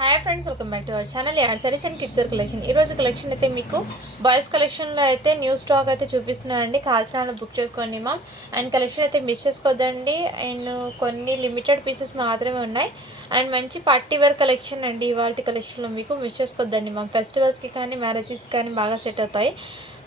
Hi friends, welcome back to our channel add sarees and kids wear collection. ఈరోజు collection అయితే మీకు boys కలెక్షన్లో అయితే న్యూ స్టాక్ అయితే చూపిస్తున్నానండి. కాల్చిన బుక్ చేసుకోండి మ్యామ్. అండ్ కలెక్షన్ అయితే మిస్ చేసుకోవద్దండి. అండ్ కొన్ని లిమిటెడ్ పీసెస్ మాత్రమే ఉన్నాయి. అండ్ మంచి పార్టీ వేర్ కలెక్షన్ అండి ఇవాళ కలెక్షన్లో, మీకు మిస్ చేసుకోవద్దండి మ్యామ్. ఫెస్టివల్స్కి కానీ మ్యారేజెస్కి కానీ బాగా సెట్ అవుతాయి.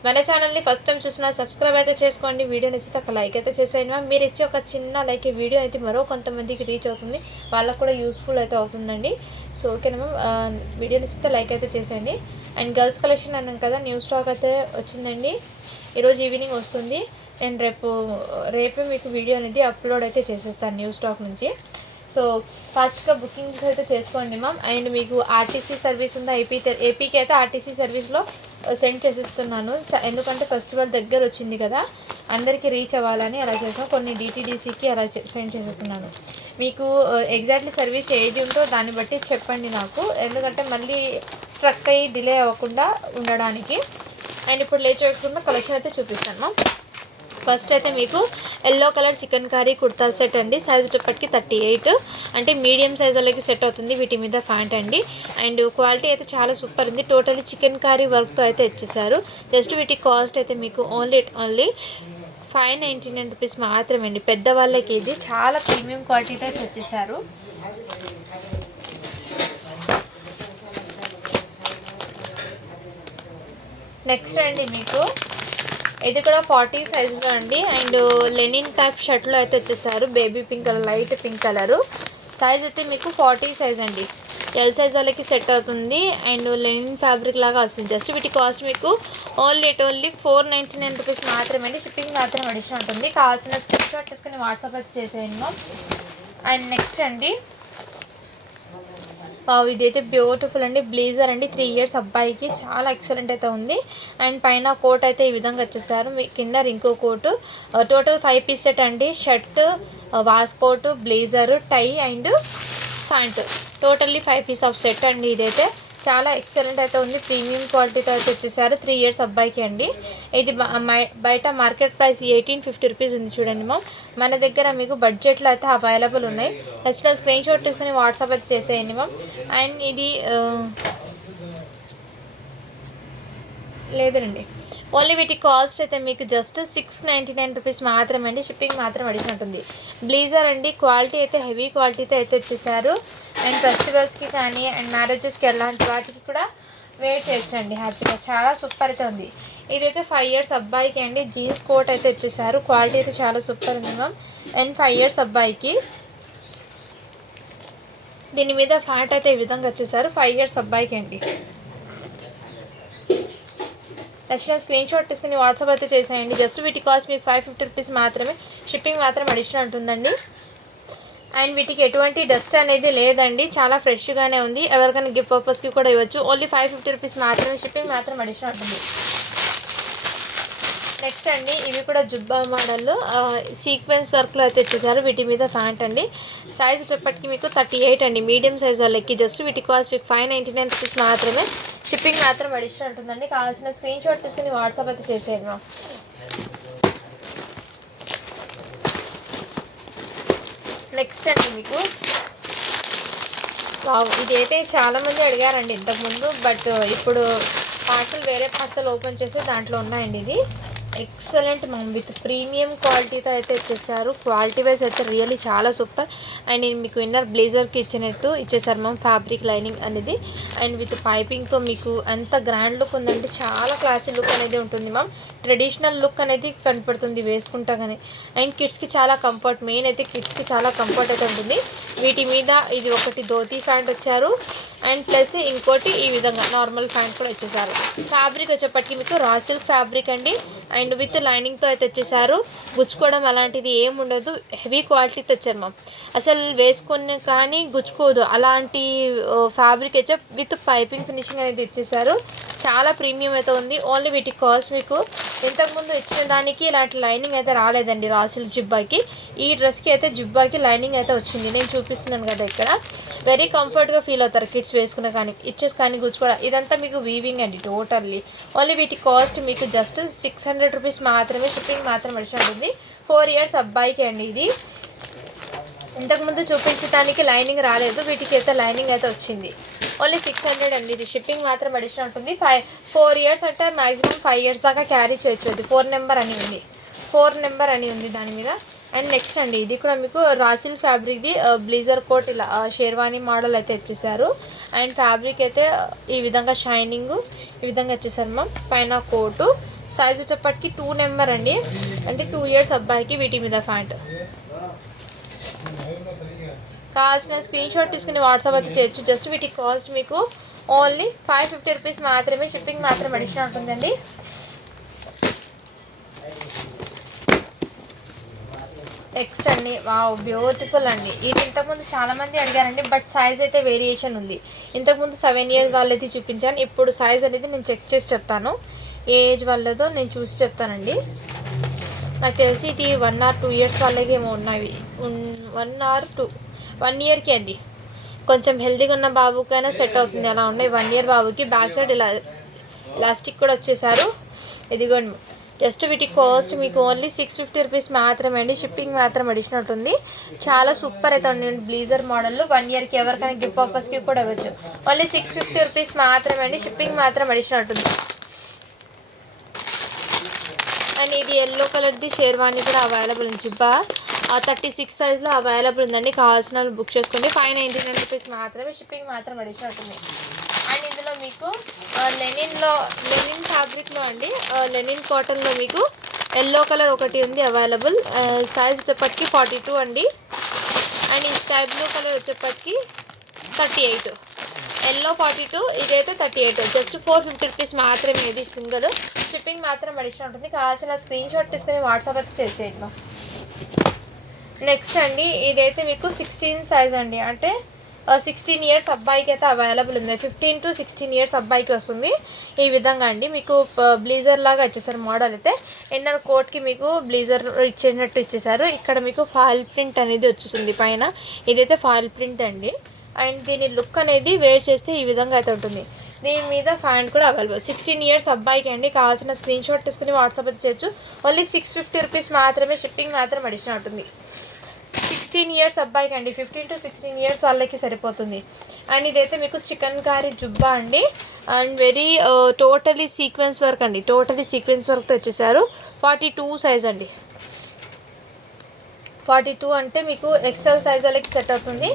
మన ఛానల్ని ఫస్ట్ టైం చూసినా సబ్స్క్రైబ్ అయితే చేసుకోండి. వీడియో నచ్చితే ఒక లైక్ అయితే చేసేయండి మ్యామ్. మీరు ఇచ్చే ఒక చిన్న లైక్ వీడియో అయితే మరో కొంతమందికి రీచ్ అవుతుంది, వాళ్ళకు కూడా యూస్ఫుల్ అయితే అవుతుందండి. సో ఓకేనా మ్యామ్, వీడియో నచ్చితే లైక్ అయితే చేసేయండి. అండ్ గర్ల్స్ కలెక్షన్ అన్నాం కదా, న్యూ స్టాక్ అయితే వచ్చిందండి. ఈరోజు ఈవినింగ్ వస్తుంది. అండ్ రేపే మీకు వీడియో అనేది అప్లోడ్ అయితే చేసేస్తాను న్యూ స్టాక్ నుంచి. సో ఫాస్ట్గా బుకింగ్స్ అయితే చేసుకోండి మ్యామ్. అండ్ మీకు ఆర్టీసీ సర్వీస్ ఉందా? ఏపీకి అయితే ఆర్టీసీ సర్వీస్లో సెండ్ చేసిస్తున్నాను. ఎందుకంటే ఫెస్టివల్ దగ్గర వచ్చింది కదా, అందరికీ రీచ్ అవ్వాలని అలా చేసాం. కొన్ని డిటీడీసీకి అలా సెండ్ చేస్తున్నాను. మీకు ఎగ్జాక్ట్లీ సర్వీస్ ఏది ఉందో దాన్ని బట్టి చెప్పండి నాకు, ఎందుకంటే మళ్ళీ స్ట్రక్ అయ్యి డిలే అవ్వకుండా ఉండడానికి. అండ్ ఇప్పుడు లేచకుండా కలెక్షన్ అయితే చూపిస్తాను మ్యామ్. ఫస్ట్ అయితే మీకు yellow colour chicken curry kurta set అండి. సైజ్ వచ్చేప్పటికి 38, అంటే మీడియం సైజ్ వాళ్ళకి సెట్ అవుతుంది. వీటి మీద ప్యాంట్ అండి. అండ్ క్వాలిటీ అయితే చాలా సూపర్ ఉంది. టోటల్లీ చికెన్ కర్రీ వర్క్తో అయితే ఇచ్చేసారు. జస్ట్ వీటి కాస్ట్ అయితే మీకు ఓన్లీ 599 రూపీస్ మాత్రమే అండి. పెద్దవాళ్ళకి ఇది చాలా ప్రీమియం క్వాలిటీతో అయితే వచ్చేసారు. నెక్స్ట్ అండి మీకు ఇది కూడా 40 సైజులో అండి. అండ్ లెనిన్ టైప్ షర్ట్లో అయితే వచ్చేసారు. Baby pink colour, light pink colour. Size అయితే మీకు 40 సైజ్ అండి. ఎల్ సైజ్ వాళ్ళకి సెట్ అవుతుంది. అండ్ లెనిన్ ఫ్యాబ్రిక్ లాగా వస్తుంది. జస్ట్ వీటి కాస్ట్ మీకు ఓన్లీ 499 రూపీస్ మాత్రమే అండి. షిప్పింగ్ మాత్రం అడిషన్ ఉంటుంది. కావాల్సిన స్క్రీన్ షాట్ తీసుకుని వాట్సాప్ అయితే చేసేయండి మ్యామ్. అండ్ నెక్స్ట్ అండి ఇదైతే బ్యూటిఫుల్ అండి. బ్లేజర్ అండి, 3 ఇయర్స్ అబ్బాయికి చాలా ఎక్సలెంట్ అయితే ఉంది. అండ్ పైన కోట్ అయితే ఈ విధంగా వచ్చేసారు. మీ కింద ఇంకో కోటు. టోటల్ 5 పీస్ సెట్ అండి. Shirt, waistcoat, blazer, tie and pant. Totally 5 piece of set అండి. ఇదైతే చాలా ఎక్సలెంట్ అయితే ఉంది. ప్రీమియం క్వాలిటీతో అయితే వచ్చేసారు. 3 ఇయర్స్ అబ్బాయికి అండి. ఇది బయట మార్కెట్ ప్రైస్ 1850 రూపీస్ ఉంది చూడండి మ్యామ్. మన దగ్గర మీకు బడ్జెట్లో అయితే అవైలబుల్ ఉన్నాయి. నెక్స్ట్ స్క్రీన్ షాట్ తీసుకుని వాట్సాప్ అయితే చేసేయండి మ్యామ్. అండ్ ఇది లేదండి, ఓన్లీ వీటి కాస్ట్ అయితే మీకు జస్ట్ 699 రూపీస్ మాత్రమే అండి. షిప్పింగ్ మాత్రం అడిషన్ ఉంటుంది. బ్లేజర్ అండి, క్వాలిటీ అయితే హెవీ క్వాలిటీతో అయితే వచ్చేసారు. అండ్ ఫెస్టివల్స్కి కానీ అండ్ మ్యారేజెస్కి అలాంటి వాటికి కూడా వేర్ చేయొచ్చండి హ్యాపీగా. చాలా సూపర్ అయితే ఉంది. ఇదైతే 5 ఇయర్స్ అబ్బాయికి అండి. జీన్స్ కోట్ అయితే వచ్చేసారు. క్వాలిటీ అయితే చాలా సూపర్ ఉంది మ్యామ్. అండ్ 5 ఇయర్స్ అబ్బాయికి దీని మీద ఫ్యాంట్ అయితే ఈ విధంగా వచ్చేసారు. 5 ఇయర్స్ అబ్బాయికి అండి. నచ్చిన స్క్రీన్ షాట్ తీసుకుని వాట్సాప్ అయితే చేసేయండి. జస్ట్ వీటి కాస్ట్ మీకు 550 రూపీస్ మాత్రమే. షిప్పింగ్ మాత్రం అడిషనల్ ఉంటుందండి. అండ్ వీటికి ఎటువంటి డస్ట్ అనేది లేదండి. చాలా ఫ్రెష్గానే ఉంది. ఎవరికైనా గిఫ్ట్ పర్పస్కి కూడా ఇవ్వచ్చు. ఓన్లీ 550 రూపీస్ మాత్రమే. షిప్పింగ్ మాత్రం అడిషనల్ ఉంటుంది. నెక్స్ట్ అండి ఇవి కూడా జుబ్బా మోడల్లో సీక్వెన్స్ వర్క్లో అయితే వచ్చేసారు. వీటి మీద ప్యాంట్ అండి. సైజ్ వచ్చేప్పటికి మీకు 38 అండి. మీడియం సైజ్ వాళ్ళకి. జస్ట్ వీటి కాస్ట్ మీకు 599 రూపీస్ మాత్రమే. షిప్పింగ్ మాత్రం అడిషనల్ ఉంటుందండి. కావాల్సిన స్క్రీన్ షాట్ తీసుకుని వాట్సాప్ అయితే చేసేయండి. నెక్స్ట్ అండి మీకు ఇదైతే చాలామంది అడిగారండి ఇంతకుముందు, బట్ ఇప్పుడు పార్సల్ వేరే పార్సల్ ఓపెన్ చేసి దాంట్లో ఉన్నాయండి. ఇది ఎక్సలెంట్ మ్యామ్, విత్ ప్రీమియం క్వాలిటీతో అయితే ఇచ్చేసారు. క్వాలిటీ వైజ్ అయితే రియల్లీ చాలా సూపర్. అండ్ నేను మీకు ఇన్నర్ బ్లేజర్కి ఇచ్చినట్టు ఇచ్చేసారు మ్యామ్, ఫ్యాబ్రిక్ లైనింగ్ అనేది. అండ్ విత్ పైపింగ్తో మీకు ఎంత గ్రాండ్ లుక్ ఉందంటే చాలా క్లాసీ లుక్ అనేది ఉంటుంది మ్యామ్. ట్రెడిషనల్ లుక్ అనేది కనపడుతుంది వేసుకుంటా కానీ. అండ్ కిడ్స్కి చాలా కంఫర్ట్, మెయిన్ అయితే కిడ్స్కి చాలా కంఫర్ట్ అయితే ఉంటుంది. వీటి మీద ఇది ఒకటి ధోతీ ప్యాంట్ వచ్చారు. అండ్ ప్లస్ ఇంకోటి ఈ విధంగా నార్మల్ ప్యాంట్ కూడా వచ్చేసారు. ఫ్యాబ్రిక్ వచ్చేప్పటికి మీకు రా సిల్క్ ఫ్యాబ్రిక్ అండి. అండ్ విత్ లైనింగ్తో అయితే వచ్చేసారు. గుచ్చుకోవడం అలాంటిది ఏమి ఉండదు. హెవీ క్వాలిటీతో వచ్చారు మ్యామ్. అసలు వేసుకుని కానీ గుచ్చుకోదు అలాంటి ఫ్యాబ్రిక్ అయితే విత్ పైపింగ్ ఫినిషింగ్ అనేది ఇచ్చేసారు. చాలా ప్రీమియం అయితే ఉంది. ఓన్లీ వీటి కాస్ట్ మీకు ఇంతకుముందు ఇచ్చిన దానికి ఇలాంటి లైనింగ్ అయితే రాలేదండి. రా సిల్క్ జిబ్బాకి ఈ డ్రెస్కి అయితే జిబ్బాకి లైనింగ్ అయితే వచ్చింది. నేను చూపిస్తున్నాను కదా ఇక్కడ. వెరీ కంఫర్ట్గా ఫీల్ అవుతారు కిడ్స్ వేసుకున్న కానీ. ఇచ్చేసి కానీ గుచ్చుకోవడం ఇదంతా మీకు వీవింగ్ అండి టోటల్లీ. ఓన్లీ వీటి కాస్ట్ మీకు జస్ట్ 600 రూపీస్ మాత్రమే. షిప్పింగ్ మాత్రం అడిషన్ ఉంటుంది. 4 ఇయర్స్ అబ్బాయికి అండి ఇది. ఇంతకుముందు చూపించడానికి లైనింగ్ రాలేదు, వీటికి అయితే లైనింగ్ అయితే వచ్చింది. ఓన్లీ 600 అండి. ఇది షిప్పింగ్ మాత్రం అడిషనల్ ఉంటుంది. 4 ఇయర్స్ అంటే మ్యాక్సిమం 5 ఇయర్స్ దాకా క్యారీ చేయొచ్చు. అది 4 నెంబర్ అని ఉంది, 4 నెంబర్ అని ఉంది దాని మీద. అండ్ నెక్స్ట్ అండి, ఇది కూడా మీకు రాసిల్ ఫ్యాబ్రిక్ది బ్లేజర్ కోట్, ఇలా షేర్వానీ మోడల్ అయితే ఇచ్చేసారు. అండ్ ఫ్యాబ్రిక్ అయితే ఈ విధంగా షైనింగ్ ఈ విధంగా ఇచ్చేసారు మ్యామ్. పైన కోటు సైజ్ వచ్చేప్పటికి 2 నెంబర్ అండి, అంటే 2 ఇయర్స్ అబ్బాయికి. వీటి మీద ప్యాంట్ కావాల్సిన స్క్రీన్ షాట్ తీసుకుని వాట్సాప్ అయితే చేయొచ్చు. జస్ట్ వీటి కాస్ట్ మీకు ఓన్లీ 550 రూపీస్ మాత్రమే. షిప్పింగ్ మాత్రం అడిషనల్ ఉంటుందండి. నెక్స్ట్ అండి, వావ్ బ్యూటిఫుల్ అండి. ఇది ఇంతకుముందు చాలామంది అడిగారండి, బట్ సైజ్ అయితే వేరియేషన్ ఉంది. ఇంతకుముందు 7 ఇయర్స్ వాళ్ళైతే చూపించాను, ఇప్పుడు సైజ్ అనేది నేను చెక్ చేసి చెప్తాను. ఏ ఏజ్ వాళ్ళదో నేను చూసి చెప్తానండి. నాకు తెలిసి ఇది 1 or 2 ఇయర్స్ వాళ్ళకి ఏమో ఉన్నాయి. 1 or 2, 1 ఇయర్కి అండి. కొంచెం హెల్తీగా ఉన్న బాబుకైనా సెట్ అవుతుంది. అలా ఉన్నాయి 1 ఇయర్ బాబుకి. బ్యాక్ సైడ్ ఇలా ఎలాస్టిక్ కూడా వచ్చేసారు. ఇదిగోండి, జస్ట్ వీటి కాస్ట్ మీకు ఓన్లీ 650 రూపీస్ మాత్రమే అండి. షిప్పింగ్ మాత్రం అడిషనల్ ఉంటుంది. చాలా సూపర్ అయితే ఉంది బ్లేజర్ మోడల్లో. 1 ఇయర్కి ఎవరికైనా గిఫ్ట్ పర్పస్కి కూడా ఇవ్వచ్చు. ఓన్లీ 650 రూపీస్ మాత్రమే అండి. షిప్పింగ్ మాత్రం అడిషనల్ ఉంటుంది. అండ్ ఇది ఎల్లో కలర్ది షేర్వాణి కూడా అవైలబుల్ ఉంది. జుబ్బా 36 సైజ్లో అవైలబుల్ ఉందండి. కావాల్సిన వాళ్ళు బుక్ చేసుకోండి. 599 రూపీస్ మాత్రమే. షిప్పింగ్ మాత్రం అడిషనల్ ఉంటుంది. అండ్ ఇందులో మీకు లెనిన్ ఫ్యాబ్రిక్లో అండి, లెనిన్ కాటన్లో మీకు ఎల్లో కలర్ ఒకటి ఉంది అవైలబుల్. సైజ్ వచ్చేప్పటికి 42 అండి. అండ్ ఈ స్కై బ్లూ కలర్ వచ్చేప్పటికి 38. ఎల్లో 42, ఇదైతే 38. జస్ట్ 450 రూపీస్ మాత్రమే. ఇది సింగిల్. షిప్పింగ్ మాత్రం అడిషనల్ ఉంటుంది. కావాల్సిన స్క్రీన్ షాట్ తీసుకుని వాట్సాప్ అయితే చేసేయండి. నెక్స్ట్ అండి, ఇదైతే మీకు 16 సైజ్ అండి, అంటే 16 ఇయర్స్ అబ్బాయికి అయితే అవైలబుల్ ఉంది. 15 to 16 ఇయర్స్ అబ్బాయికి వస్తుంది. ఈ విధంగా అండి మీకు బ్లేజర్ లాగా ఇచ్చేసారు మోడల్ అయితే. ఇన్నర్ కోట్కి మీకు బ్లేజర్ ఇచ్చేటట్టు ఇచ్చేసారు. ఇక్కడ మీకు ఫాయిల్ ప్రింట్ అనేది వచ్చేసింది పైన. ఇదైతే ఫాయిల్ ప్రింట్ అండి. అండ్ దీని లుక్ అనేది వేర్ చేస్తే ఈ విధంగా అయితే ఉంటుంది. దీని మీద ప్యాంట్ కూడా అవైలబుల్. 16 ఇయర్స్ అబ్బాయికి అండి. కావాల్సిన స్క్రీన్ షాట్ తీసుకుని వాట్సాప్ అయితే చేయొచ్చు. ఓన్లీ 650 రూపీస్ మాత్రమే. షిప్పింగ్ మాత్రం అడిషనల్ ఉంటుంది. 16 ఇయర్స్ అబ్బాయికి అండి. 15 to 16 ఇయర్స్ వాళ్ళకి సరిపోతుంది. అండ్ ఇదైతే మీకు చికెన్ కారీ జుబ్బా అండి. And very totally sequence work అండి. టోటలీ సీక్వెన్స్ వర్క్తో వచ్చేసారు. 42 సైజ్ అండి. 42 అంటే మీకు ఎక్స్ఎల్ సైజ్ వాళ్ళకి సెట్ అవుతుంది.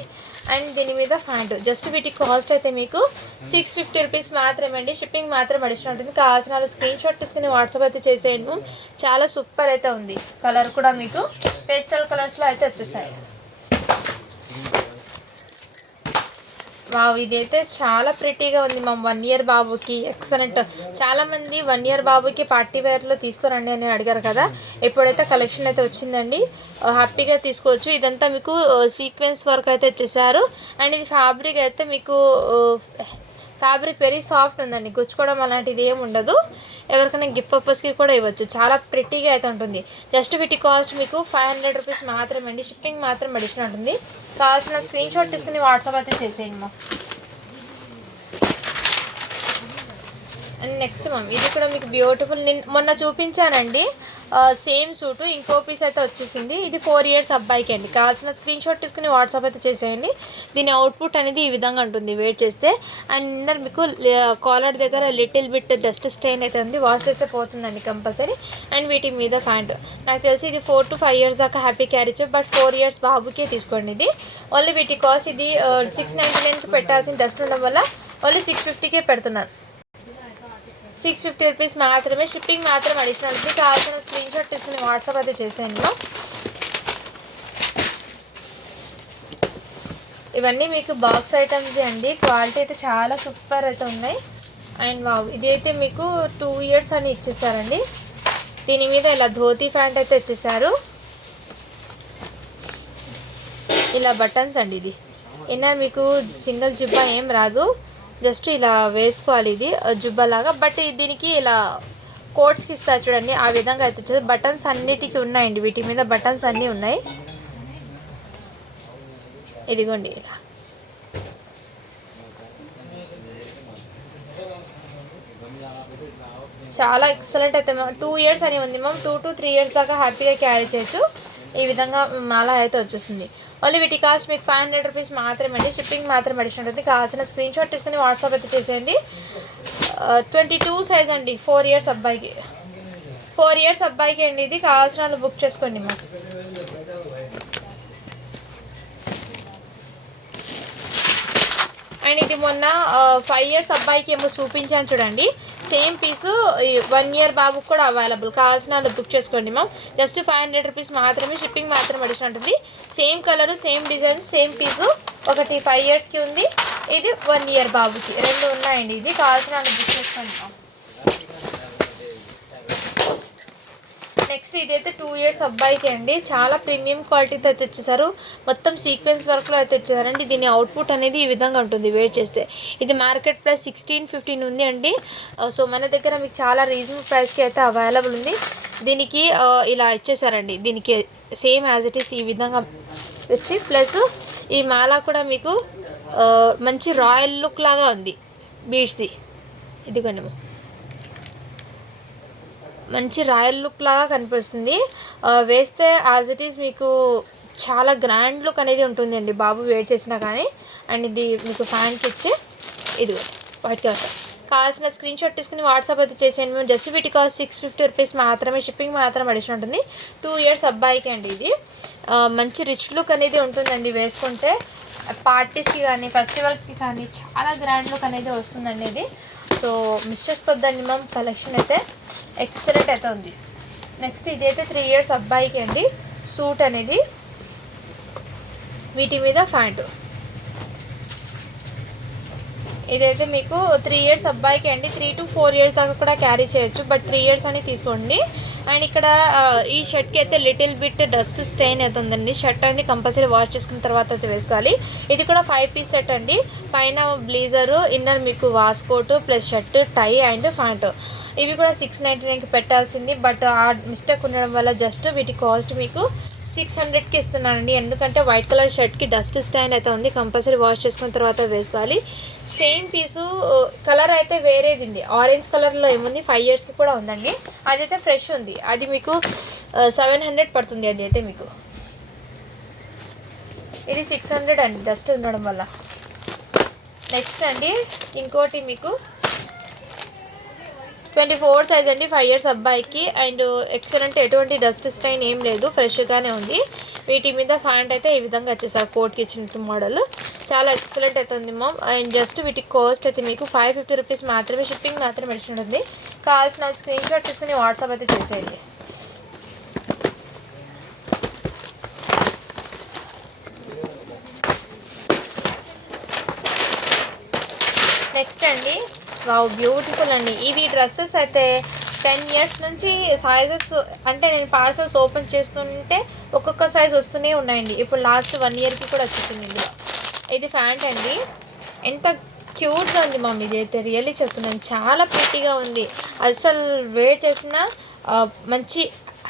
అండ్ దీని మీద ప్యాంట్. జస్ట్ వీటి కాస్ట్ అయితే మీకు 650 రూపీస్ మాత్రమే అండి. షిప్పింగ్ మాత్రం అడిషనల్ ఉంటుంది. కావాల్సిన వాళ్ళు స్క్రీన్ షాట్ తీసుకుని వాట్సాప్ అయితే చేసేయండి. చాలా సూపర్ అయితే ఉంది. కలర్ కూడా మీకు పేస్టల్ కలర్స్లో అయితే వచ్చేసాయి. వావ్, ఇదైతే చాలా ప్రిటీగా ఉంది మ్యామ్. 1 ఇయర్ బాబుకి ఎక్సలెంట్. చాలామంది 1 ఇయర్ బాబుకి పార్టీ వేర్లో తీసుకురండి అని అడిగారు కదా. ఇప్పుడైతే కలెక్షన్ అయితే వచ్చిందండి. హ్యాపీగా తీసుకోవచ్చు. ఇదంతా మీకు సీక్వెన్స్ వర్క్ అయితే ఇచ్చేసారు. అండ్ ఇది ఫ్యాబ్రిక్ అయితే మీకు ఫ్యాబ్రిక్ వెరీ సాఫ్ట్ ఉందండి. గుచ్చుకోవడం అలాంటిది ఏమి ఉండదు. ఎవరికైనా గిఫ్ట్ పర్పస్కి కూడా ఇవ్వచ్చు. చాలా ప్రిటీగా అయితే ఉంటుంది. జస్ట్ వీటి కాస్ట్ మీకు 500 రూపీస్ మాత్రమే అండి. షిప్పింగ్ మాత్రం అడిషనల్ ఉంటుంది. కావాల్సిన స్క్రీన్ షాట్ తీసుకుని వాట్సాప్ అయితే చేసేయండి మా. అండ్ నెక్స్ట్ మ్యామ్, ఇది కూడా మీకు బ్యూటిఫుల్. నేను మొన్న చూపించానండి సేమ్ సూటు, ఇంకో పీస్ అయితే వచ్చేసింది. ఇది 4 ఇయర్స్ అబ్బాయికి అండి. కావాల్సిన స్క్రీన్ షాట్ తీసుకుని వాట్సాప్ అయితే చేసేయండి. దీని అవుట్పుట్ అనేది ఈ విధంగా ఉంటుంది వేర్ చేస్తే. అండ్ మీకు కాలర్ దగ్గర లిటిల్ బిట్ డస్ట్ స్టెయిన్ అయితే ఉంది. వాష్ చేస్తే పోతుందండి కంపల్సరీ. అండ్ వీటి మీద ప్యాంట్. నాకు తెలిసి ఇది 4 to 5 ఇయర్స్ దాకా హ్యాపీ క్యారీ చేయొచ్చు. బట్ 4 ఇయర్స్ బాబుకే తీసుకోండి. ఇది ఓన్లీ వీటి కాస్ట్ ఇది 699కి పెట్టాల్సిన డస్ట్ ఉండడం వల్ల ఓన్లీ 650కే పెడుతున్నాను. 650 రూపీస్ మాత్రమే. షిప్పింగ్ మాత్రం అడిషనల్ ఉంటుంది. కావాల్సిన స్క్రీన్ షాట్ తీసుకుని వాట్సాప్ అయితే చేసేయండి. ఇవన్నీ మీకు బాక్స్ ఐటమ్స్ అండి. క్వాలిటీ అయితే చాలా సూపర్ అయితే ఉన్నాయి. అండ్ వావ్, ఇది అయితే మీకు 2 ఇయర్స్ అని ఇచ్చేసారండి. దీని మీద ఇలా ధోతీ ప్యాంట్ అయితే ఇచ్చేసారు. ఇలా బటన్స్ అండి. ఇది ఇన్నర్ మీకు సింగిల్ జిబ్బా ఏం రాదు. జస్ట్ ఇలా వేసుకోవాలి. ఇది జుబ్బలాగా. బట్ దీనికి ఇలా కోట్స్కి ఇస్తారు చూడండి, ఆ విధంగా అయితే వచ్చేది. బటన్స్ అన్నిటికీ ఉన్నాయండి. వీటి మీద బటన్స్ అన్నీ ఉన్నాయి. ఇదిగోండి ఇలా. చాలా ఎక్సలెంట్ అయితే మ్యామ్. 2 ఇయర్స్ అని ఉంది మ్యామ్. 2 to 3 ఇయర్స్ దాకా హ్యాపీగా క్యారీ చేయొచ్చు. ఈ విధంగా మాల అయితే వచ్చేస్తుంది. ఓన్లీ వీటి కాస్ట్ మీకు 500 రూపీస్ మాత్రమే అండి. షిప్పింగ్ మాత్రం అడిషనల్ ఉంటుంది. కావాల్సిన స్క్రీన్ షాట్ తీసుకుని వాట్సాప్ అయితే చేసేయండి. 22 సైజ్ అండి. 4 ఇయర్స్ అబ్బాయికి, 4 ఇయర్స్ అబ్బాయికి అండి. ఇది కావాల్సిన వాళ్ళు బుక్ చేసుకోండి మాకు. అండ్ ఇది మొన్న 5 ఇయర్స్ అబ్బాయికి ఏమో చూపించాను చూడండి. సేమ్ పీసు 1 ఇయర్ బాబుకి కూడా అవైలబుల్. కావాల్సిన వాళ్ళు బుక్ చేసుకోండి మ్యామ్. జస్ట్ 500 రూపీస్ మాత్రమే. షిప్పింగ్ మాత్రం అడిషనల్ ఉంటుంది. Same colour, same design, same పీసు. ఒకటి 5 ఇయర్స్కి ఉంది, ఇది 1 ఇయర్ బాబుకి. 2 ఉన్నాయండి. ఇది కావాల్సిన వాళ్ళు బుక్ చేసుకోండి మ్యామ్. నెక్స్ట్ ఇదైతే 2 ఇయర్స్ అబ్బాయికి అండి. చాలా ప్రీమియం క్వాలిటీతో అయితే ఇచ్చేసారు. మొత్తం సీక్వెన్స్ వర్క్లో అయితే ఇచ్చేసారండి. దీని అవుట్పుట్ అనేది ఈ విధంగా ఉంటుంది వేర్ చేస్తే. ఇది మార్కెట్ ప్రైస్ 16-15 ఉంది అండి. సో మన దగ్గర మీకు చాలా రీజనబుల్ ప్రైస్కి అయితే అవైలబుల్ ఉంది. దీనికి ఇలా ఇచ్చేసారండి. దీనికి సేమ్ యాజ్ ఇట్ ఈస్ ఈ విధంగా వచ్చి ప్లస్ ఈ మాల కూడా మీకు మంచి రాయల్ లుక్ లాగా ఉంది బీడ్స్ది. ఇదిగోండి మంచి రాయల్ లుక్ లాగా కనిపిస్తుంది. వేస్తే యాజ్ ఇట్ ఈస్ మీకు చాలా గ్రాండ్ లుక్ అనేది ఉంటుందండి బాబు వేర్ చేసినా కానీ. అండ్ ఇది మీకు ఫ్యాన్కి ఇచ్చి ఇది వైట్ కలర్. కావాల్సిన స్క్రీన్ షాట్ తీసుకుని వాట్సాప్ అయితే చేసేయండి. మేము జస్ట్ వీటి కాస్ట్ 650 రూపీస్ మాత్రమే. షిప్పింగ్ మాత్రం అడిషనల్ ఉంటుంది. 2 ఇయర్స్ అబ్బాయికి అండి. ఇది మంచి రిచ్ లుక్ అనేది ఉంటుందండి వేసుకుంటే. పార్టీస్కి కానీ ఫెస్టివల్స్కి కానీ చాలా గ్రాండ్ లుక్ అనేది వస్తుందండి ఇది. సో మిస్ చేసుకోవద్దండి మ్యామ్. కలెక్షన్ అయితే ఎక్సలెంట్ అయితే ఉంది. నెక్స్ట్ ఇదైతే 3 ఇయర్స్ అబ్బాయికి అండి. సూట్ అనేది వీటి మీద ప్యాంటు. ఇదైతే మీకు 3 ఇయర్స్ అబ్బాయికి అండి. 3 to 4 ఇయర్స్ దాకా కూడా క్యారీ చేయొచ్చు, బట్ 3 ఇయర్స్ అని తీసుకోండి. అండ్ ఇక్కడ ఈ షర్ట్కి అయితే లిటిల్ బిట్ డస్ట్ స్టెయిన్ అయితే ఉందండి. షర్ట్ అనేది కంపల్సరీ వాష్ చేసుకున్న తర్వాత అయితే వేసుకోవాలి. ఇది కూడా 5 పీస్ సెట్ అండి. పైన బ్లేజరు, ఇన్నర్ మీకు waistcoat plus shirt, tie and pant. ఇవి కూడా 699కి పెట్టాల్సింది, బట్ ఆ మిస్టేక్ ఉండడం వల్ల జస్ట్ వీటి కాస్ట్ మీకు 600కి ఇస్తున్నానండి. ఎందుకంటే వైట్ కలర్ షర్ట్కి డస్ట్ స్టాండ్ అయితే ఉంది. కంపల్సరీ వాష్ చేసుకున్న తర్వాత వేసుకోవాలి. సేమ్ పీసు కలర్ అయితే వేరేది ఉంది. ఆరెంజ్ కలర్లో ఏముంది 5 ఇయర్స్కి కూడా ఉందండి. అదైతే ఫ్రెష్ ఉంది. అది మీకు 700 పడుతుంది. అది అయితే మీకు ఇది 600 అండి డస్ట్ ఉండడం వల్ల. నెక్స్ట్ అండి ఇంకోటి మీకు 24 సైజ్ అండి. 5 ఇయర్స్ అబ్బాయికి. అండ్ ఎక్సలెంట్, ఎటువంటి డస్ట్ స్టైన్ ఏం లేదు, ఫ్రెష్గానే ఉంది. వీటి మీద ప్యాంట్ అయితే ఈ విధంగా వచ్చేసారు. కోట్కి ఇచ్చిన మోడల్ చాలా ఎక్సలెంట్ అయితే ఉంది మ్యామ్. అండ్ జస్ట్ వీటి కాస్ట్ అయితే మీకు 550 రూపీస్ మాత్రమే. షిప్పింగ్ మాత్రమే మెన్షన్ ఉంది. కావాల్సిన స్క్రీన్ షాట్ తీసుకుని వాట్సాప్ అయితే చేసేయండి. నెక్స్ట్ అండి వావ్ బ్యూటిఫుల్ అండి. ఇవి డ్రెస్సెస్ అయితే 10 ఇయర్స్ నుంచి సైజెస్ అంటే నేను పార్సల్స్ ఓపెన్ చేస్తుంటే ఒక్కొక్క సైజ్ వస్తూనే ఉన్నాయండి. ఇప్పుడు లాస్ట్ 1 ఇయర్కి కూడా వచ్చేసింది ఇందులో. ఇది ప్యాంట్ అండి. ఎంత క్యూట్గా ఉంది మమ్మీ. ఇది అయితే రియల్లీ చెప్తున్నాను, చాలా ప్రిటీగా ఉంది. అసలు వేర్ చేసిన మంచి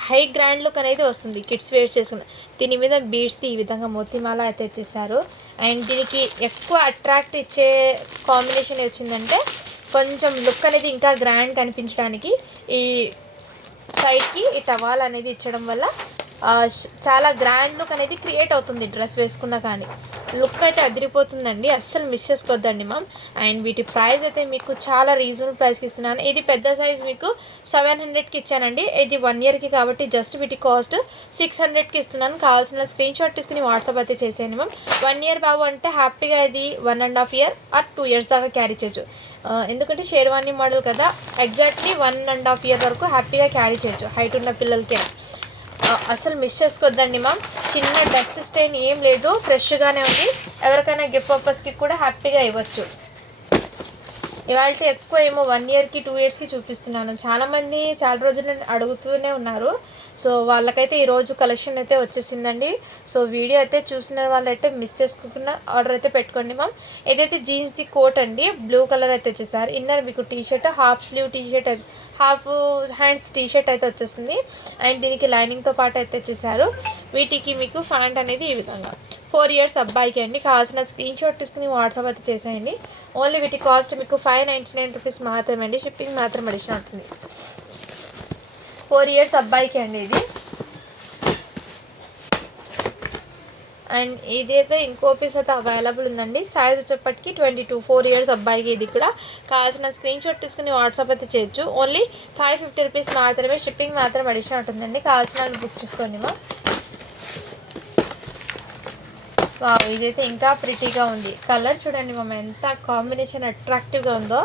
హై గ్రాండ్ లుక్ అనేది వస్తుంది కిడ్స్ వేర్ చేసిన. దీని మీద బీడ్స్ది ఈ విధంగా మోతిమాల అయితే ఇచ్చేసారు. అండ్ దీనికి ఎక్కువ అట్రాక్ట్ ఇచ్చే కాంబినేషన్ వచ్చిందంటే కొంచెం లుక్ అనేది ఇంకా గ్రాండ్ కనిపించడానికి ఈ సైడ్కి ఈ టవాల్ అనేది ఇచ్చడం వల్ల చాలా గ్రాండ్ లుక్ అనేది క్రియేట్ అవుతుంది. డ్రెస్ వేసుకున్నా కానీ లుక్ అయితే అదిరిపోతుందండి. అస్సలు మిస్ చేసుకోవద్దండి మ్యామ్. అండ్ వీటి ప్రైస్ అయితే మీకు చాలా రీజనబుల్ ప్రైస్కి ఇస్తున్నాను. ఇది పెద్ద సైజ్ మీకు 700కి ఇచ్చానండి. ఇది 1 ఇయర్కి కాబట్టి జస్ట్ వీటి కాస్ట్ 600కి ఇస్తున్నాను. కావాల్సిన స్క్రీన్ షాట్ తీసుకుని వాట్సాప్ అయితే చేసేయండి మ్యామ్. 1 ఇయర్ బాబు అంటే హ్యాపీగా ఇది 1.5 ఇయర్ ఆర్ 2 ఇయర్స్ దాకా క్యారీ చేయొచ్చు. ఎందుకంటే షేర్వానీ మోడల్ కదా, ఎగ్జాక్ట్లీ 1.5 ఇయర్ వరకు హ్యాపీగా క్యారీ చేయొచ్చు హైట్ ఉన్న పిల్లలకి. అసలు మిస్ చేసుకోవద్దండి మ్యామ్. చిన్న డస్ట్ స్టెయిన్ ఏం లేదు, ఫ్రెష్గానే ఉంది. ఎవరికైనా గిఫ్ట్ పర్పస్కి కూడా హ్యాపీగా ఇవ్వచ్చు. ఇవాళ ఎక్కువ ఏమో 1 ఇయర్కి 2 ఇయర్స్కి చూపిస్తున్నాను. చాలామంది చాలా రోజులు అడుగుతూనే ఉన్నారు. సో వాళ్ళకైతే ఈరోజు కలెక్షన్ అయితే వచ్చేసిందండి. సో వీడియో అయితే చూసిన వాళ్ళైతే మిస్ చేసుకోకుండా ఆర్డర్ అయితే పెట్టుకోండి మ్యామ్. ఏదైతే జీన్స్ది కోట్ అండి, బ్లూ కలర్ అయితే వచ్చేసారు. ఇన్నర్ మీకు t-shirt, half sleeve t-shirt, half hands t-shirt అయితే వచ్చేస్తుంది. అండ్ దీనికి లైనింగ్తో పాటు అయితే వచ్చేసారు. వీటికి మీకు ప్యాంట్ అనేది ఈ విధంగా 4 ఇయర్స్ అబ్బాయికి అండి. కావాల్సిన స్క్రీన్ షాట్ తీసుకుని వాట్సాప్ అయితే చేసేయండి. ఓన్లీ వీటి కాస్ట్ మీకు 599 రూపీస్ మాత్రమే అండి. షిప్పింగ్ మాత్రం అడిషనల్ ఉంటుంది. 4 ఇయర్స్ అబ్బాయికి అండి ఇది. అండ్ ఇదైతే ఇంకో పీస్ అయితే అవైలబుల్ ఉందండి. సైజ్ వచ్చేప్పటికి 22, 4 ఇయర్స్ అబ్బాయికి. ఇది కూడా కావాల్సిన స్క్రీన్ షాట్ తీసుకుని వాట్సాప్ అయితే చేయొచ్చు. ఓన్లీ 550 రూపీస్ మాత్రమే, షిప్పింగ్ మాత్రం అడిషనల్ ఉంటుందండి. కావాల్సిన వాళ్ళు బుక్ చేసుకోండి మా. వావ్, ఇదైతే ఇంకా ప్రిటీగా ఉంది. కలర్ చూడండి మమ్మ, ఎంత కాంబినేషన్ అట్రాక్టివ్గా ఉందో.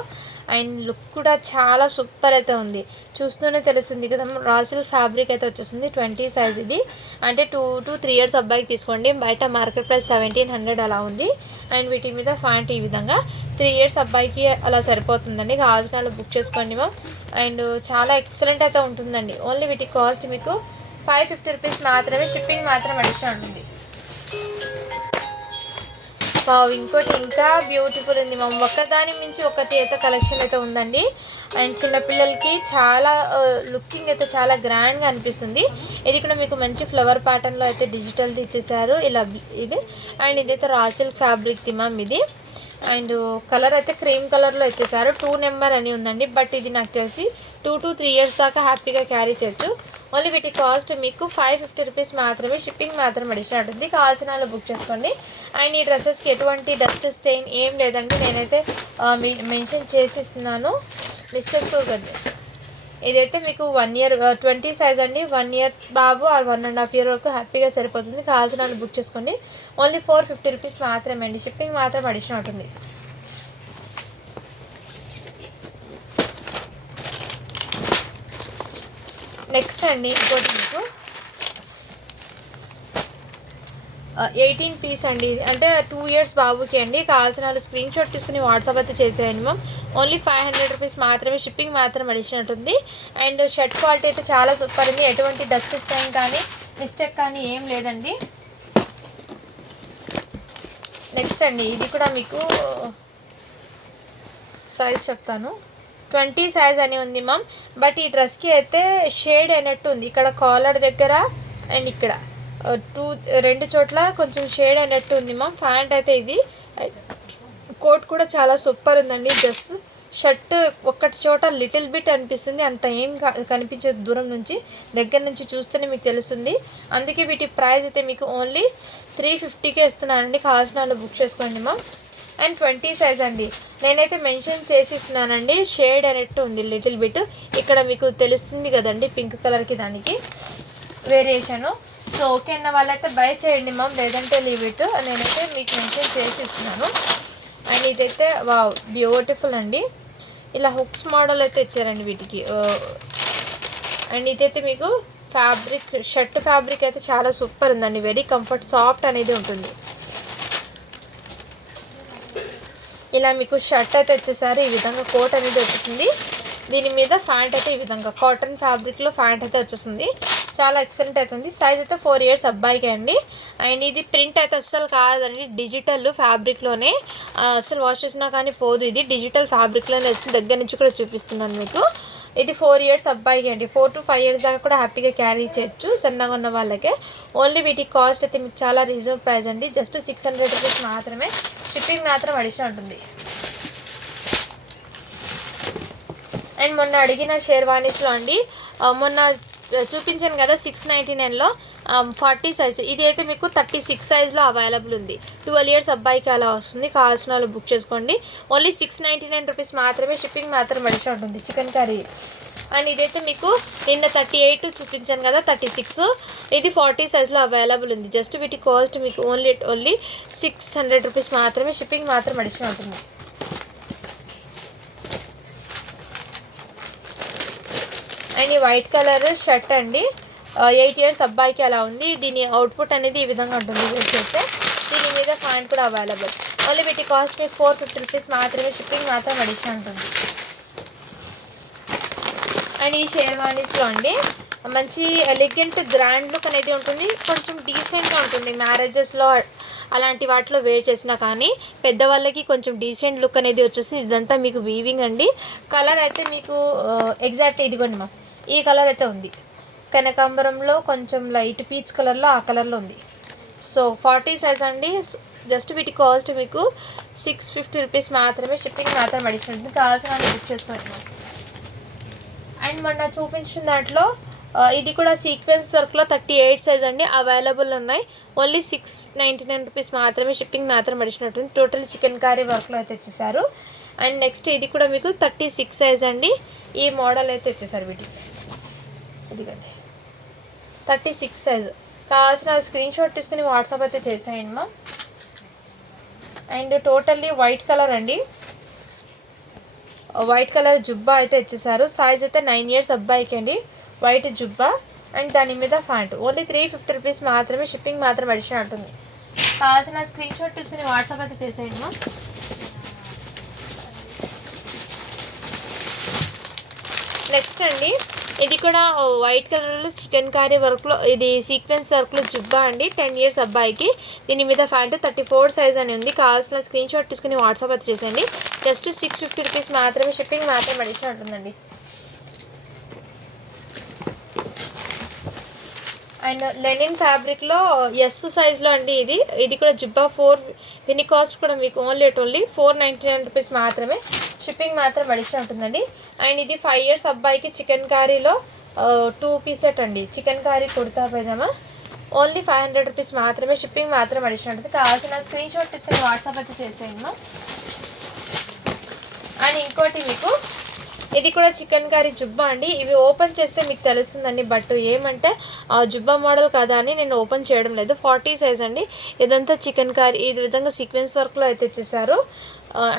అండ్ లుక్ కూడా చాలా సూపర్ అయితే ఉంది. చూస్తూనే తెలుస్తుంది కదా. రాసిల్ ఫ్యాబ్రిక్ అయితే వచ్చేస్తుంది. 20 సైజ్ ఇది. అంటే 2 to 3 ఇయర్స్ అబ్బాయికి తీసుకోండి. బయట మార్కెట్ ప్రైస్ 1700 అలా ఉంది. అండ్ వీటి మీద ఫ్యాంట్ ఈ విధంగా 3 ఇయర్స్ అబ్బాయికి అలా సరిపోతుందండి. కావాల్సిన వాళ్ళు బుక్ చేసుకోండి మ్యామ్. అండ్ చాలా ఎక్సలెంట్ అయితే ఉంటుందండి. ఓన్లీ వీటి కాస్ట్ మీకు 550 రూపీస్ మాత్రమే, షిప్పింగ్ మాత్రం అడిషనల్ ఉంటుంది. ఇంకోటి ఇంకా బ్యూటిఫుల్ ఉంది మ్యామ్. ఒక్కదాని మించి ఒకటి అయితే కలెక్షన్ అయితే ఉందండి. అండ్ చిన్నపిల్లలకి చాలా లుకింగ్ అయితే చాలా గ్రాండ్గా అనిపిస్తుంది. ఇది కూడా మీకు మంచి ఫ్లవర్ ప్యాటర్న్లో అయితే డిజిటల్ది ఇచ్చేసారు ఇలా ఇది. అండ్ ఇదైతే రాసిల్ ఫ్యాబ్రిక్ మ్యామ్ ఇది. అండ్ కలర్ అయితే క్రీమ్ కలర్లో ఇచ్చేసారు. 2 నెంబర్ అని ఉందండి. బట్ ఇది నాకు తెలిసి 2 to 3 ఇయర్స్ దాకా హ్యాపీగా క్యారీ చేయొచ్చు. ఓన్లీ వీటి కాస్ట్ మీకు 550 రూపీస్ మాత్రమే, షిప్పింగ్ మాత్రం అడిషనల్ ఉంటుంది. కావాల్సిన వాళ్ళు బుక్ చేసుకోండి. అండ్ ఈ డ్రెస్సెస్కి ఎటువంటి డస్ట్ స్టెయిన్ ఏం లేదండి. నేనైతే మెన్షన్ చేసిస్తున్నాను, మిస్ చేసుకోకండి. ఇదైతే మీకు 1 ఇయర్ 20 సైజ్ అండి. 1 ఇయర్ బాబు ఆర్ 1.5 ఇయర్ వరకు హ్యాపీగా సరిపోతుంది. కావాల్సిన వాళ్ళు బుక్ చేసుకోండి. ఓన్లీ 450 రూపీస్ మాత్రమే అండి, షిప్పింగ్ మాత్రం అడిషనల్ ఉంటుంది. నెక్స్ట్ అండి ఇంకోటి మీకు 18 పీస్ అండి. అంటే 2 ఇయర్స్ బాబుకి అండి. కావాల్సిన వాళ్ళు స్క్రీన్ షాట్ తీసుకుని వాట్సాప్ అయితే చేసేయండి మ్యామ్. ఓన్లీ 500 రూపీస్ మాత్రమే, షిప్పింగ్ మాత్రం అడిషనల్ ఉంటుంది. అండ్ షర్ట్ క్వాలిటీ అయితే చాలా సూపర్ ఉంది. ఎటువంటి డస్ట్ స్టైన్ కానీ మిస్టేక్ కానీ ఏం లేదండి. నెక్స్ట్ అండి ఇది కూడా మీకు సైజ్ చెప్తాను. 20 సైజ్ అని ఉంది మ్యామ్. బట్ ఈ డ్రెస్కి అయితే షేడ్ అయినట్టు ఉంది. ఇక్కడ కాలర్ దగ్గర అండ్ ఇక్కడ 2 చోట్ల కొంచెం షేడ్ అయినట్టు ఉంది మ్యామ్. ప్యాంట్ అయితే ఇది. కోట్ కూడా చాలా సూపర్ ఉందండి. డ్రెస్ షర్ట్ ఒక్కటి చోట లిటిల్ బిట్ అనిపిస్తుంది, అంత ఏం కనిపించదు దూరం నుంచి. దగ్గర నుంచి చూస్తేనే మీకు తెలుస్తుంది. అందుకే వీటి ప్రైస్ అయితే మీకు ఓన్లీ 350కే ఇస్తున్నానండి. కావాల్సిన వాళ్ళు బుక్ చేసుకోండి మ్యామ్. అండ్ 20 సైజ్ అండి. నేనైతే మెన్షన్ చేసి ఇస్తున్నానండి. షేడ్ అనేట్టు ఉంది లిటిల్ బిట్. ఇక్కడ మీకు తెలుస్తుంది కదండి పింక్ కలర్కి దానికి వేరియేషను. సో ఓకే అన్న వాళ్ళైతే బై చేయండి మ్యామ్, లేదంటే లీవ్ ఇట్. నేనైతే మీకు మెన్షన్ చేసి ఇస్తున్నాను. అండ్ ఇదైతే వావ్ బ్యూటిఫుల్ అండి. ఇలా హుక్స్ మోడల్ అయితే ఇచ్చారండి వీటికి. అండ్ ఇదైతే మీకు ఫ్యాబ్రిక్, షర్ట్ ఫ్యాబ్రిక్ అయితే చాలా సూపర్ ఉందండి. వెరీ కంఫర్ట్, సాఫ్ట్ అనేది ఉంటుంది. ఇలా మీకు షర్ట్ అయితే వచ్చేసారు. ఈ విధంగా కోట్ అనేది వచ్చేసింది. దీని మీద ఫ్యాంట్ అయితే ఈ విధంగా కాటన్ ఫ్యాబ్రిక్లో ఫ్యాంట్ అయితే వచ్చేసింది. చాలా ఎక్సలెంట్ అవుతుంది. సైజ్ అయితే 4 ఇయర్స్ అబ్బాయికి అండి. అండ్ ఇది ప్రింట్ అయితే అస్సలు కాదండి, డిజిటల్ ఫ్యాబ్రిక్లోనే. అస్సలు వాష్ చేసినా కానీ పోదు. ఇది డిజిటల్ ఫ్యాబ్రిక్లోనే వస్తుంది. దగ్గర నుంచి కూడా చూపిస్తున్నాను మీకు. ఇది 4 ఇయర్స్ అబ్బాయికి అండి. 4 to 5 ఇయర్స్ దాకా కూడా హ్యాపీగా క్యారీ చేయొచ్చు సన్నగా ఉన్న వాళ్ళకే. ఓన్లీ వీటి కాస్ట్ అయితే మీకు చాలా రీజనబుల్ ప్రైస్ అండి. జస్ట్ 600 రూపీస్ మాత్రమే, షిప్పింగ్ మాత్రం అడిషనల్ ఉంటుంది. అండ్ మొన్న అడిగిన షేర్వానీస్లో అండి, మొన్న చూపించాను కదా 699లో 40 సైజ్. ఇది అయితే మీకు 36 సైజ్లో అవైలబుల్ ఉంది. 12 ఇయర్స్ అబ్బాయికి అలా వస్తుంది. కావాల్సిన వాళ్ళు బుక్ చేసుకోండి. ఓన్లీ 699 రూపీస్ మాత్రమే, షిప్పింగ్ మాత్రం అడిషనల్ ఉంటుంది. Chicken curry. అండ్ ఇదైతే మీకు నిన్న 38 చూపించాను కదా, 36. ఇది 40 సైజ్లో అవైలబుల్ ఉంది. జస్ట్ వీటి కాస్ట్ మీకు ఓన్లీ 600 రూపీస్ మాత్రమే, షిప్పింగ్ మాత్రం అడిషనల్ ఉంటుంది. అండ్ ఈ వైట్ కలర్ షర్ట్ అండి. 8 ఇయర్స్ అబ్బాయికి అలా ఉంది. దీని అవుట్పుట్ అనేది ఈ విధంగా ఉంటుంది. అయితే దీని మీద ఫ్యాంట్ కూడా అవైలబుల్. ఓన్లీ వీటి కాస్ట్ మీకు 450 రూపీస్ మాత్రమే, షిప్పింగ్ మాత్రం అడిషనల్ ఉంటుంది. అండ్ ఈ షేర్వానీస్లో అండి మంచి ఎలిగెంట్ గ్రాండ్ లుక్ అనేది ఉంటుంది. కొంచెం డీసెంట్గా ఉంటుంది. మ్యారేజెస్లో అలాంటి వాటిలో వేర్ చేసినా కానీ పెద్దవాళ్ళకి కొంచెం డీసెంట్ లుక్ అనేది వచ్చేస్తుంది. ఇదంతా మీకు వీవింగ్ అండి. కలర్ అయితే మీకు ఎగ్జాక్ట్ ఇదిగోండి మా, ఈ కలర్ అయితే ఉంది. కనకాంబరంలో కొంచెం లైట్ పీచ్ కలర్లో ఆ కలర్లో ఉంది. సో 40 సైజ్ అండి. జస్ట్ వీటి కాస్ట్ మీకు 650 రూపీస్ మాత్రమే, షిప్పింగ్ మాత్రం అడిషనల్ ఉంటుంది. కావాల్సిన బుక్ చేసుకోండి. అండ్ మొన్న చూపించిన దాంట్లో ఇది కూడా సీక్వెన్స్ వర్క్లో 38 సైజ్ అండి, అవైలబుల్ ఉన్నాయి. ఓన్లీ 699 రూపీస్ మాత్రమే, షిప్పింగ్ మాత్రం అడిషనల్. టోటల్ చికెన్ కర్రీ వర్క్లో అయితే ఇచ్చేసారు. అండ్ నెక్స్ట్ ఇది కూడా మీకు 36 సైజ్ అండి, ఈ మోడల్ అయితే ఇచ్చేసారు. వీటికి ఇదిగండి 36 సైజ్. కావాల్సిన స్క్రీన్ షాట్ తీసుకుని వాట్సాప్ అయితే చేసేయండి మా. అండ్ టోటల్లీ వైట్ కలర్ అండి, వైట్ కలర్ జుబ్బా అయితే ఇచ్చేసారు. సైజ్ అయితే 9 ఇయర్స్ అబ్బాయికి అండి, వైట్ జుబ్బా. అండ్ దాని మీద ప్యాంట్. ఓన్లీ 350 రూపీస్ మాత్రమే, షిప్పింగ్ మాత్రం అడిషనల్ ఉంటుంది. కావాల్సిన స్క్రీన్ షాట్ తీసుకుని వాట్సాప్ అయితే చేసేయండి మా. నెక్స్ట్ అండి ఇది కూడా వైట్ కలర్లో చికెన్ కర్రీ వర్క్లో, ఇది సీక్వెన్స్ వర్క్లో జుబ్బా అండి, 10 ఇయర్స్ అబ్బాయికి. దీని మీద ప్యాంటు 34 సైజ్ అని ఉంది. కావాల్సిన స్క్రీన్ షాట్ తీసుకుని వాట్సాప్ అయితే చేసేయండి. జస్ట్ 650 రూపీస్ మాత్రమే, షిప్పింగ్ మాత్రం అడిషనల్ ఉంటుందండి. అండ్ లెనిన్ ఫ్యాబ్రిక్లో ఎస్ సైజ్లో అండి, ఇది కూడా జుబ్బా 4. దీని కాస్ట్ కూడా మీకు ఓన్లీ 499 రూపీస్ మాత్రమే, షిప్పింగ్ మాత్రం అడిషనల్ ఉంటుందండి. అండ్ ఇది 5 ఇయర్స్ అబ్బాయికి చికెన్ కర్రీలో 2 పీస్ సెట్ అండి, chicken curry kurta pyjama. Only 500 rupees మాత్రమే, షిప్పింగ్ మాత్రం అడిషనల్ ఉంటుంది. కావాల్సిన స్క్రీన్ షాట్ తీసుకుని వాట్సాప్ అయితే చేసేయండి. అండ్ ఇంకోటి మీకు ఇది కూడా చికెన్ కర్రీ జుబ్బా అండి. ఇవి ఓపెన్ చేస్తే మీకు తెలుస్తుందండి, బట్ ఏమంటే జుబ్బా మోడల్ కదా అని నేను ఓపెన్ చేయడం లేదు. 40 సైజ్ అండి. ఇదంతా చికెన్ కర్రీ, ఈ విధంగా సీక్వెన్స్ వర్క్లో అయితే ఇచ్చేసారు.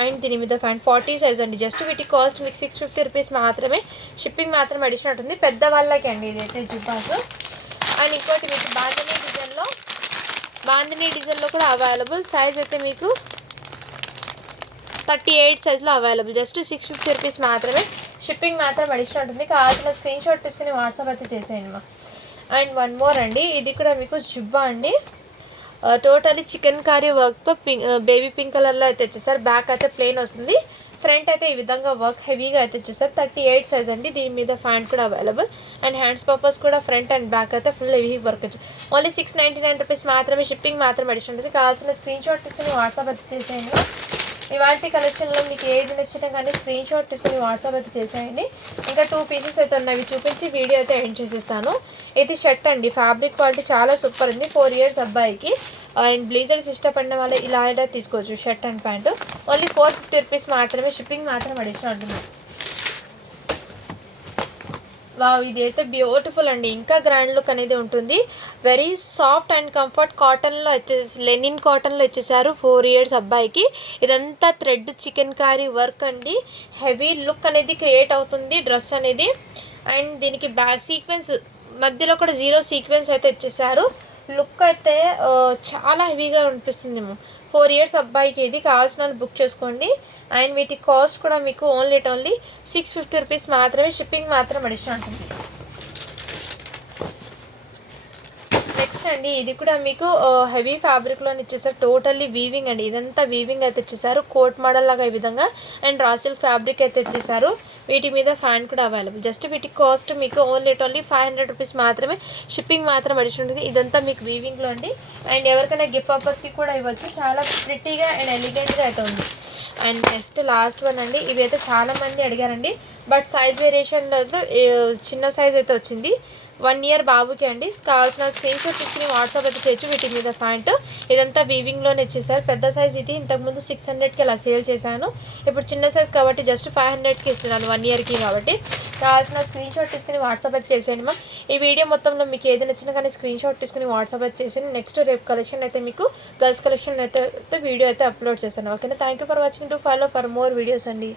అండ్ దీని మీద ప్యాంట్ 40 సైజ్ అండి. జస్ట్ వీటి కాస్ట్ మీకు 650 రూపీస్ మాత్రమే, షిప్పింగ్ మాత్రం అడిషనల్ ఉంటుంది. పెద్ద వాళ్ళకి అండి ఇదైతే జుబ్బాస్. అండ్ ఇంకోటి మీకు బాందినీ డిజైన్లో కూడా అవైలబుల్. సైజ్ అయితే మీకు 38 సైజ్లో అవైలబుల్. జస్ట్ 650 రూపీస్ మాత్రమే, షిప్పింగ్ మాత్రం అడిషనల్ ఉంటుంది. కావాల్సిన స్క్రీన్ షాట్ తీసుకుని వాట్సాప్ అయితే చేసేయండి మా. అండ్ వన్ మోర్ అండి, ఇది కూడా మీకు జుబ్బా అండి, టోటలీ చికెన్ కర్రీ వర్క్తో బేబీ పింక్ కలర్లో అయితే వచ్చేసారు. బ్యాక్ అయితే ప్లెయిన్ వస్తుంది, ఫ్రంట్ అయితే ఈ విధంగా వర్క్ హెవీగా అయితే వచ్చేసారు. 38 సైజ్ అండి. దీని మీద ప్యాంట్ కూడా అవైలబుల్. అండ్ హ్యాండ్స్ పర్పస్ కూడా ఫ్రంట్ అండ్ బ్యాక్ అయితే ఫుల్ హెవీ వర్క్ వచ్చి ఓన్లీ 699 రూపీస్ మాత్రమే, షిప్పింగ్ మాత్రం అడిషనల్ ఉంటుంది. కావాల్సిన స్క్రీన్ షాట్ తీసుకుని వాట్సాప్ అయితే చేసేయండి. ఇవాళ కలెక్షన్లో మీకు ఏది నచ్చినా కానీ స్క్రీన్ షాట్ తీసుకుని వాట్సాప్ అయితే చేసేయండి. ఇంకా 2 పీసెస్ అయితే ఉన్నవి, చూపించి వీడియో అయితే ఎండ్ చేసేస్తాను. ఇది షర్ట్ అండి, ఫ్యాబ్రిక్ క్వాలిటీ చాలా సూపర్ ఉంది. 4 ఇయర్స్ అబ్బాయికి. అండ్ బ్లేజర్స్ ఇష్టపడిన వాళ్ళు ఇలా అయితే తీసుకోవచ్చు. Shirt and pant only 450 rupees మాత్రమే, షిప్పింగ్ మాత్రం అడిషనల్ ఉంటుంది. వావ్, ఇది అయితే బ్యూటిఫుల్ అండి, ఇంకా గ్రాండ్ లుక్ అనేది ఉంటుంది. వెరీ సాఫ్ట్ అండ్ కంఫర్ట్ కాటన్లో లెనిన్ కాటన్లో ఇచ్చేసారు. 4 ఇయర్స్ అబ్బాయికి. ఇదంతా థ్రెడ్ చికెన్ కర్రీ వర్క్ అండి, హెవీ లుక్ అనేది క్రియేట్ అవుతుంది డ్రెస్ అనేది. అండ్ దీనికి బ్యాక్ సీక్వెన్స్ మధ్యలో కూడా 0 సీక్వెన్స్ అయితే ఇచ్చేసారు. లుక్ అయితే చాలా హెవీగా అనిపిస్తుంది. 4 ఇయర్స్ అబ్బాయికి ఇది. కావాల్సిన వాళ్ళు బుక్ చేసుకోండి. అండ్ వీటి కాస్ట్ కూడా మీకు ఓన్లీ 650 రూపీస్ మాత్రమే, షిప్పింగ్ మాత్రం అడిషనల్ ఉంటుంది. నెక్స్ట్ అండి ఇది కూడా మీకు హెవీ ఫ్యాబ్రిక్లో ఇచ్చేసారు. టోటల్లీ వీవింగ్ అండి, ఇదంతా వీవింగ్ అయితే ఇచ్చేసారు. కోట్ మోడల్ లాగా ఈ విధంగా. అండ్ రా సిల్క్ ఫ్యాబ్రిక్ అయితే ఇచ్చేసారు. వీటి మీద ఫ్యాన్ కూడా అవైలబుల్. జస్ట్ వీటి కాస్ట్ మీకు ఓన్లీ 500 రూపీస్ మాత్రమే, షిప్పింగ్ మాత్రం అడిషనల్ ఉంటుంది. ఇదంతా మీకు వీవింగ్లో అండి. అండ్ ఎవరికైనా గిఫ్ట్ పర్పస్కి కూడా ఇవ్వచ్చు. చాలా ప్రిటీగా అండ్ ఎలిగెంట్గా అయితే ఉంది. అండ్ నెక్స్ట్ లాస్ట్ వన్ అండి, ఇవి అయితే చాలామంది అడిగారండి, బట్ సైజ్ వేరియేషన్లో అయితే చిన్న సైజ్ అయితే వచ్చింది. 1 ఇయర్ బాబుకి అండి. కావాల్సిన స్క్రీన్ షాట్ తీసుకుని వాట్సాప్ అయితే చేయొచ్చు. వీటి మీద ప్యాంట్ ఇదంతా వీవింగ్లోనే ఇచ్చేసారు. పెద్ద సైజ్ ఇది ఇంతకుముందు 600కి అలా సేల్ చేశాను. ఇప్పుడు చిన్న సైజ్ కాబట్టి జస్ట్ 500కి ఇస్తున్నాను, 1 ఇయర్కి కాబట్టి. కావాల్సిన స్క్రీన్ షాట్ తీసుకుని వాట్సాప్ అయితే చేసేయండి మ్యామ్. ఈ వీడియో మొత్తంలో మీకు ఏది నచ్చినా కానీ స్క్రీన్ షాట్ తీసుకుని వాట్సాప్ అయితే చేసేయండి. నెక్స్ట్ రేపు కలెక్షన్ అయితే మీకు గర్ల్స్ కలెక్షన్ అయితే వీడియో అయితే అప్లోడ్ చేశాను. ఓకేనా? Thank you for watching. To follow for more videos అండి.